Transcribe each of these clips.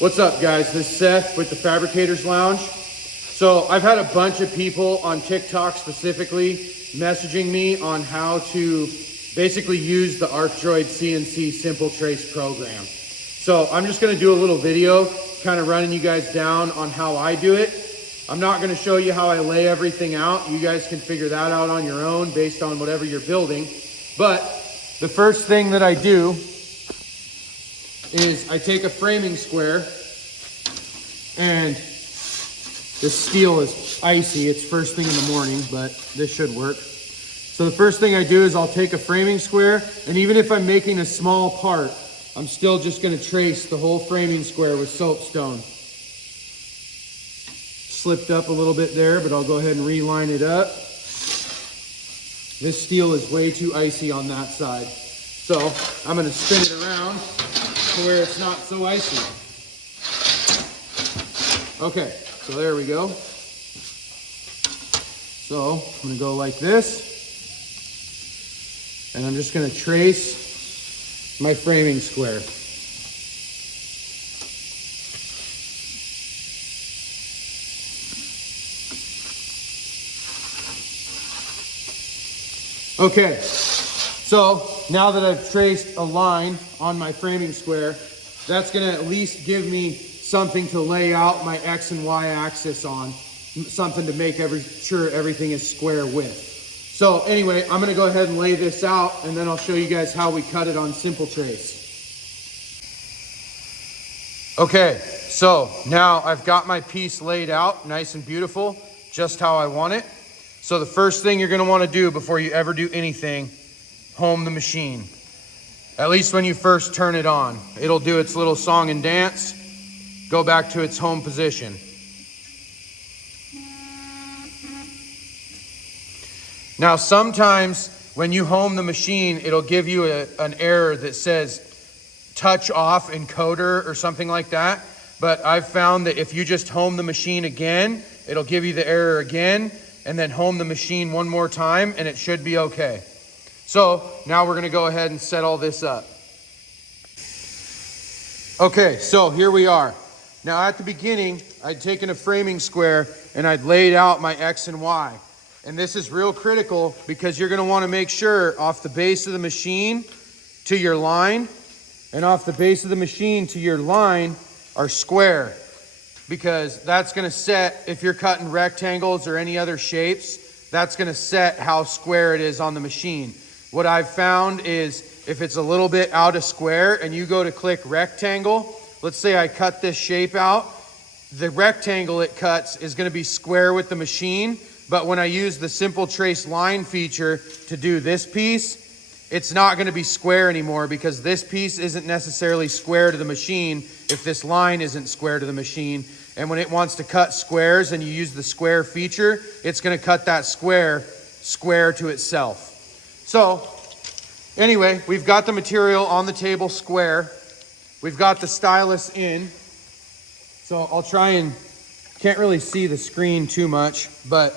What's up, guys? This is Seth with the Fabricators Lounge. So I've had a bunch of people on TikTok specifically messaging me on how to basically use the arcdroid CNC Simple Trace program. So I'm just gonna do a little video kind of running you guys down on how I do it. I'm not gonna show you how I lay everything out. You guys can figure that out on your own based on whatever you're building. But the first thing that I do is I take a framing square, and this steel is icy. It's first thing in the morning, but this should work. So the first thing I do is I'll take a framing square, and even if I'm making a small part, I'm still just gonna trace the whole framing square with soapstone. Slipped up a little bit there, but I'll go ahead and reline it up. This steel is way too icy on that side. So I'm gonna spin it around to where it's not so icy. Okay, so there we go. So I'm gonna go like this, and I'm just gonna trace my framing square. Okay, so now that I've traced a line on my framing square, that's gonna at least give me something to lay out my X and Y axis on, something to make sure everything is square with. So anyway, I'm gonna go ahead and lay this out, and then I'll show you guys how we cut it on Simple Trace. Okay, so now I've got my piece laid out nice and beautiful, just how I want it. So the first thing you're gonna wanna do before you ever do anything, home the machine. At least when you first turn it on. It'll do its little song and dance, go back to its home position. Now sometimes when you home the machine, it'll give you an error that says touch off encoder or something like that. But I've found that if you just home the machine again, it'll give you the error again, and then home the machine one more time, and it should be okay. So now we're gonna go ahead and set all this up. Okay, so here we are. Now at the beginning, I'd taken a framing square and I'd laid out my X and Y. And this is real critical because you're gonna wanna make sure off the base of the machine to your line and off the base of the machine to your line are square, because that's gonna set, if you're cutting rectangles or any other shapes, that's gonna set how square it is on the machine. What I've found is if it's a little bit out of square and you go to click rectangle, let's say I cut this shape out, the rectangle it cuts is gonna be square with the machine, but when I use the Simple Trace line feature to do this piece, it's not gonna be square anymore because this piece isn't necessarily square to the machine if this line isn't square to the machine. And when it wants to cut squares and you use the square feature, it's gonna cut that square to itself. So anyway, we've got the material on the table square. We've got the stylus in. So I'll try and, can't really see the screen too much, but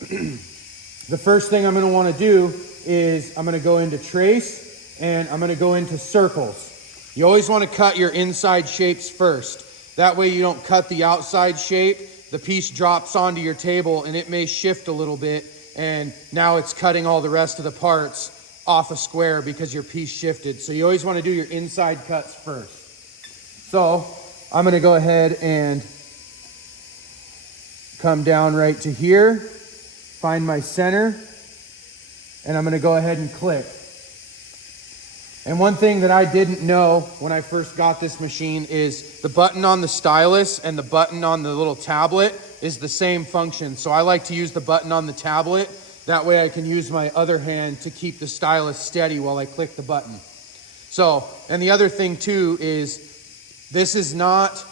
the first thing I'm gonna wanna do is I'm gonna go into trace and I'm gonna go into circles. You always wanna cut your inside shapes first. That way you don't cut the outside shape, the piece drops onto your table and it may shift a little bit, and now it's cutting all the rest of the parts off a square because your piece shifted. So you always wanna do your inside cuts first. So I'm gonna go ahead and come down right to here, find my center, and I'm gonna go ahead and click. And one thing that I didn't know when I first got this machine is the button on the stylus and the button on the little tablet is the same function. So I like to use the button on the tablet. That way I can use my other hand to keep the stylus steady while I click the button. So, and the other thing too is this is not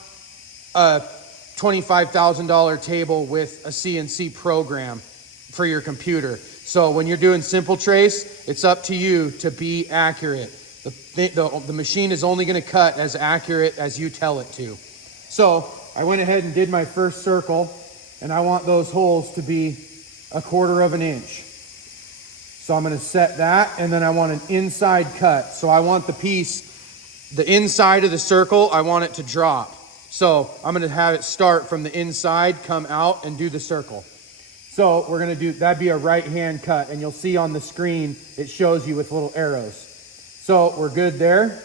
a $25,000 table with a CNC program for your computer. So when you're doing Simple Trace, it's up to you to be accurate. The machine is only gonna cut as accurate as you tell it to. So I went ahead and did my first circle, and I want those holes to be 1/4 of an inch. So I'm gonna set that, and then I want an inside cut. So I want the piece the inside of the circle, I want it to drop. So I'm gonna have it start from the inside, come out and do the circle. So we're gonna do, that'd be a right hand cut, and you'll see on the screen, it shows you with little arrows. So we're good there.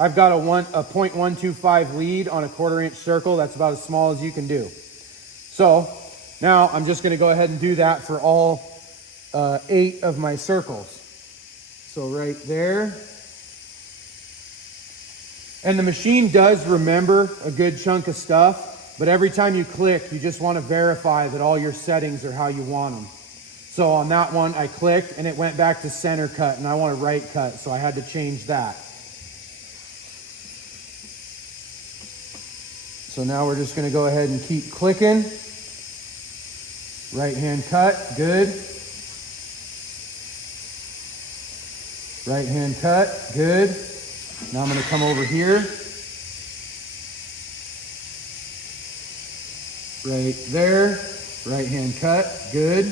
I've got a 0.125 lead on a 1/4 inch circle. That's about as small as you can do. So now I'm just gonna go ahead and do that for all 8 of my circles. So right there. And the machine does remember a good chunk of stuff, but every time you click, you just want to verify that all your settings are how you want them. So on that one, I clicked and it went back to center cut, and I want a right cut, so I had to change that. So now we're just going to go ahead and keep clicking. Right hand cut, good. Right hand cut, good. Now I'm going to come over here. Right there. Right hand cut. Good.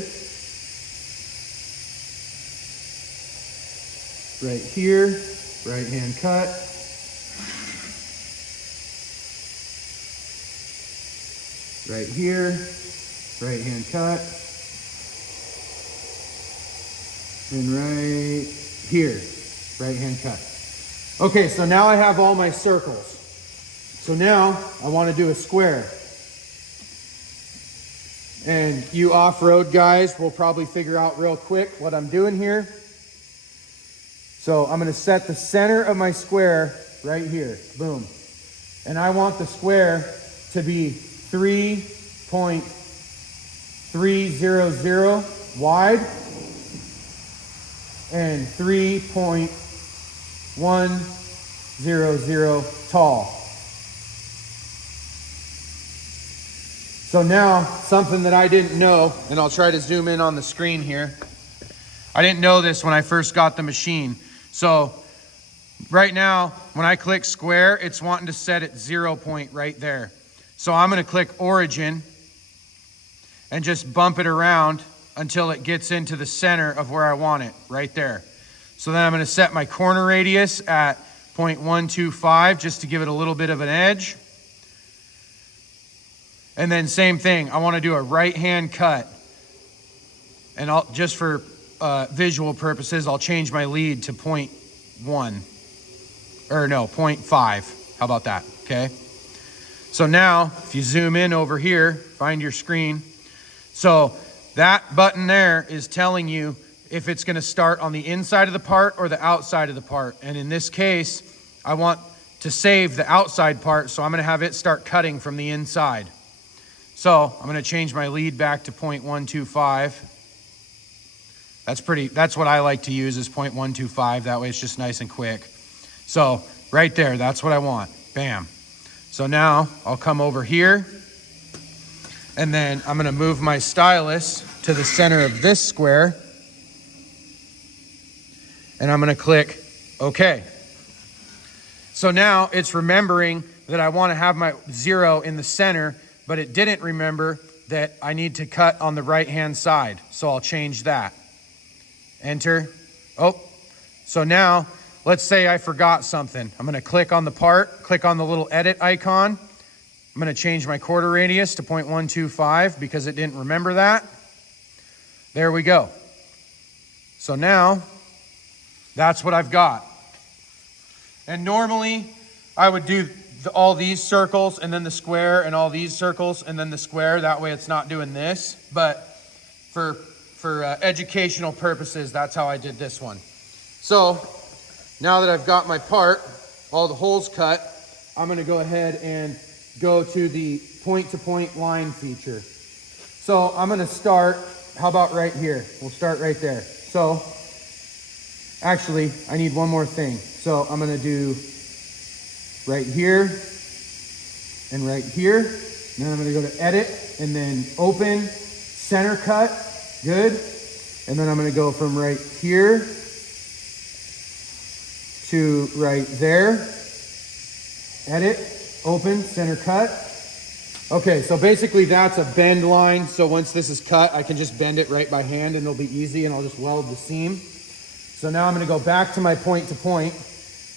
Right here. Right hand cut. Right here. Right hand cut. And right here. Right hand cut. Okay, so now I have all my circles. So now I want to do a square. And you off-road guys will probably figure out real quick what I'm doing here. So I'm going to set the center of my square right here. Boom. And I want the square to be 3.300 wide and 3.100 tall. So now, something that I didn't know, and I'll try to zoom in on the screen here. I didn't know this when I first got the machine. So right now, when I click square, it's wanting to set at 0 point right there. So I'm going to click origin and just bump it around until it gets into the center of where I want it, right there. So then I'm going to set my corner radius at 0.125 just to give it a little bit of an edge. And then same thing, I want to do a right hand cut. And I'll, just for visual purposes, I'll change my lead to 0.1. Or no, 0.5. How about that, okay? So now, if you zoom in over here, find your screen. So that button there is telling you if it's going to start on the inside of the part or the outside of the part. And in this case, I want to save the outside part, so I'm going to have it start cutting from the inside. So I'm going to change my lead back to 0.125. That's what I like to use, is 0.125. That way it's just nice and quick. So right there, that's what I want. Bam. So now I'll come over here, and then I'm going to move my stylus to the center of this square, and I'm going to click OK. So now it's remembering that I want to have my 0 in the center, but it didn't remember that I need to cut on the right-hand side. So I'll change that. Enter. Oh, so now let's say I forgot something. I'm going to click on the part, click on the little edit icon. I'm going to change my quarter radius to 0.125 because it didn't remember that. There we go. So now that's what I've got. And normally I would do all these circles and then the square and all these circles and then the square. That way it's not doing this. But for educational purposes, that's how I did this one. So now that I've got my part, all the holes cut, I'm going to go ahead and go to the point-to-point line feature. So I'm going to start, how about right here? We'll start right there. So actually, I need one more thing. So I'm going to do right here and right here. Then I'm going to go to edit and then open, center cut, good. And then I'm going to go from right here to right there, edit, open, center cut. Okay, so basically that's a bend line. So once this is cut, I can just bend it right by hand and it'll be easy, and I'll just weld the seam. So now I'm going to go back to my point to point,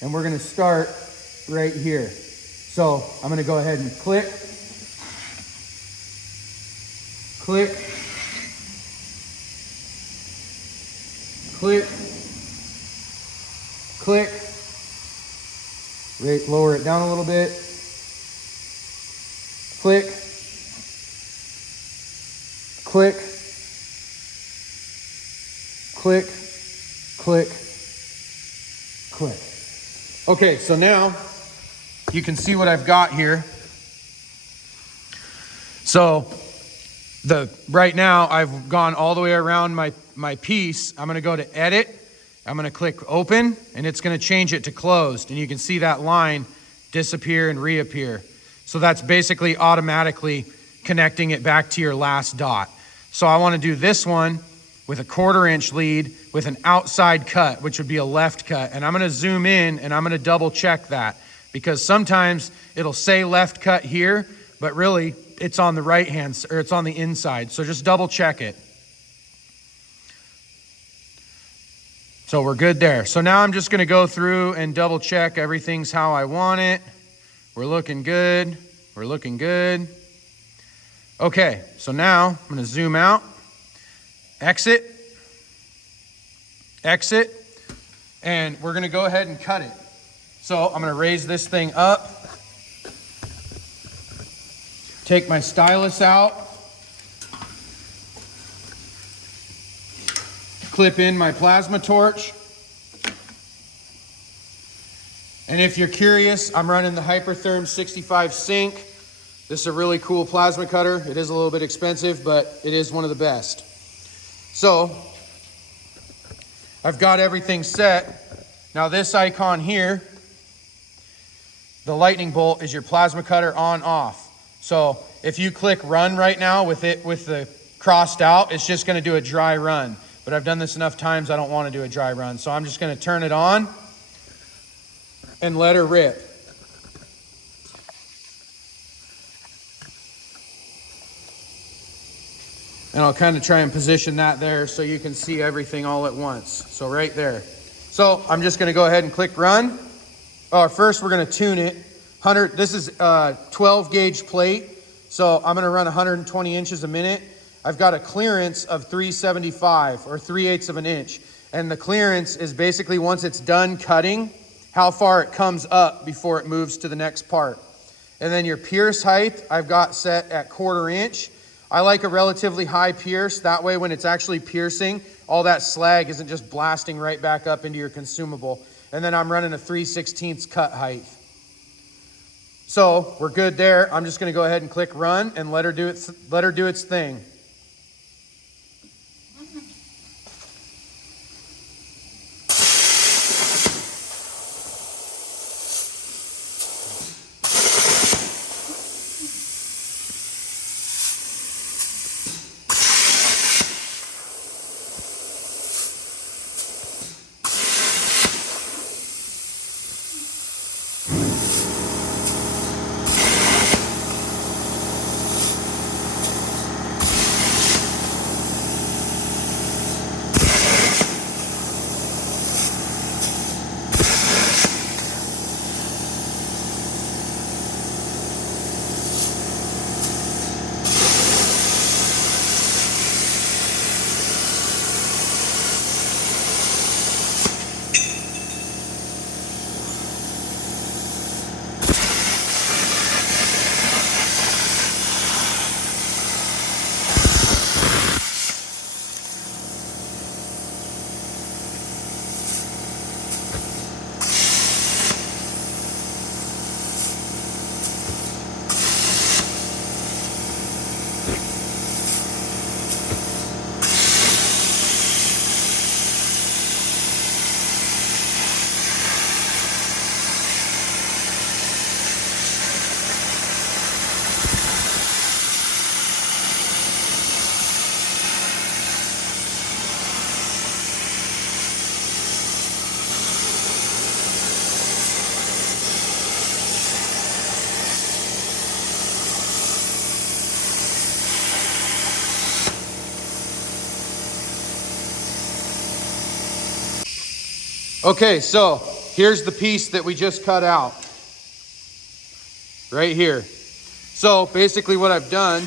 And we're gonna start right here. So I'm gonna go ahead and click, click, click, click. Right, lower it down a little bit. Click, click, click, click, click. Okay, so now you can see what I've got here. So right now I've gone all the way around my piece. I'm gonna go to edit. I'm gonna click open and it's gonna change it to closed. And you can see that line disappear and reappear. So that's basically automatically connecting it back to your last dot. So I wanna do this one with a 1/4 inch lead with an outside cut, which would be a left cut. And I'm gonna zoom in and I'm gonna double check that because sometimes it'll say left cut here, but really it's on the right hand, or it's on the inside. So just double check it. So we're good there. So now I'm just gonna go through and double check everything's how I want it. We're looking good, we're looking good. Okay, so now I'm gonna zoom out, exit, exit, and we're gonna go ahead and cut it. So I'm gonna raise this thing up, take my stylus out, clip in my plasma torch. And if you're curious, I'm running the Hypertherm 65 Sync. This is a really cool plasma cutter. It is a little bit expensive, but it is one of the best. So I've got everything set. Now this icon here, the lightning bolt, is your plasma cutter on off. So if you click run right now with the crossed out, it's just gonna do a dry run. But I've done this enough times, I don't wanna do a dry run. So I'm just gonna turn it on and let her rip. And I'll kind of try and position that there so you can see everything all at once. So right there. So I'm just gonna go ahead and click run. First we're gonna tune it. This is a 12 gauge plate. So I'm gonna run 120 inches a minute. I've got a clearance of 375 or 3/8 of an inch. And the clearance is basically once it's done cutting, how far it comes up before it moves to the next part. And then your pierce height, I've got set at 1/4 inch. I like a relatively high pierce. That way when it's actually piercing, all that slag isn't just blasting right back up into your consumable. And then I'm running a 3/16 cut height. So we're good there. I'm just gonna go ahead and click run and let her do its thing. Okay, so here's the piece that we just cut out. Right here. So basically what I've done,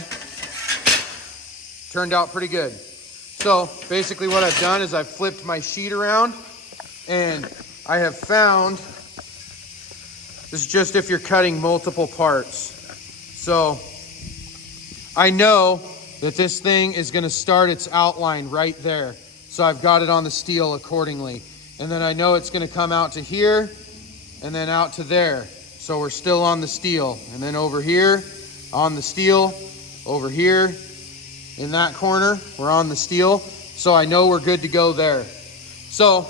turned out pretty good. So basically what I've done is I've flipped my sheet around and I have found, this is just if you're cutting multiple parts. So I know that this thing is going to start its outline right there. So I've got it on the steel accordingly. And then I know it's going to come out to here and then out to there. So we're still on the steel. And then over here on the steel, over here in that corner, we're on the steel. So I know we're good to go there. So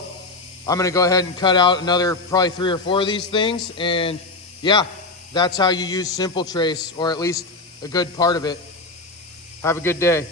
I'm going to go ahead and cut out another probably 3 or 4 of these things. And yeah, that's how you use Simple Trace, or at least a good part of it. Have a good day.